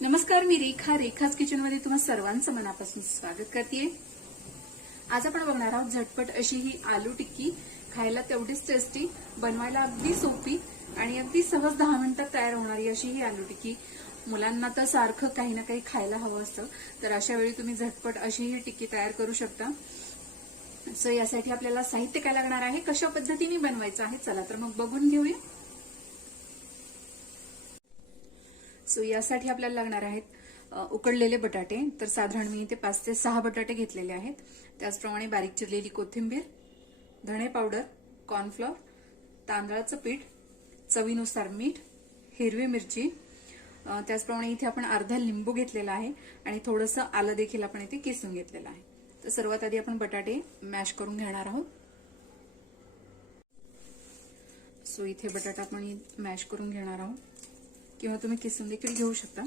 नमस्कार, मी रेखाच किचन मध्ये तुम्हा सर्वांचं मनापासून स्वागत करते। आज आपण बघणार आहोत झटपट अशी ही आलू टिक्की, खायला तेवढीच टेस्टी, बनवायला अगदी सोपी आणि अगदी सहज 10 मिनिटात तयार होणारी अशी ही आलू टिक्की। मुलांना तर सारखं काही ना काही खायला हवं असतं, तर अशा वेळी तुम्ही झटपट अशी ही टिक्की तयार करू शकता। सो यासाठी आपल्याला साहित्य काय लागणार आहे, कशा पद्धतीने बनवायचं आहे, चला तर मग बघून घेऊया। सो यासाठी आपल्याला लागणार आहेत उकडलेले बटाटे, तर साधारण मी इथे 5 ते 6 बटाटे घेतलेले आहेत। त्याचप्रमाणे बारीक चिरलेली कोथिंबीर, धणे पावडर, कॉर्नफ्लोअर, तांदळाचं पीठ, चवीनुसार मीठ, हिरवी मिरची, त्याचप्रमाणे इथे आपण अर्धा लिंबू घेतलेला आहे आणि थोडंसं आलं देखील आपण इथे किसून घेतलेलं आहे। तर सर्वात आधी आपण बटाटे मॅश करून घेणार आहोत। सो इथे बटाटा आपण मॅश करून घेणार आहोत, किंवा तुम्ही किसून देखील घेऊ शकता।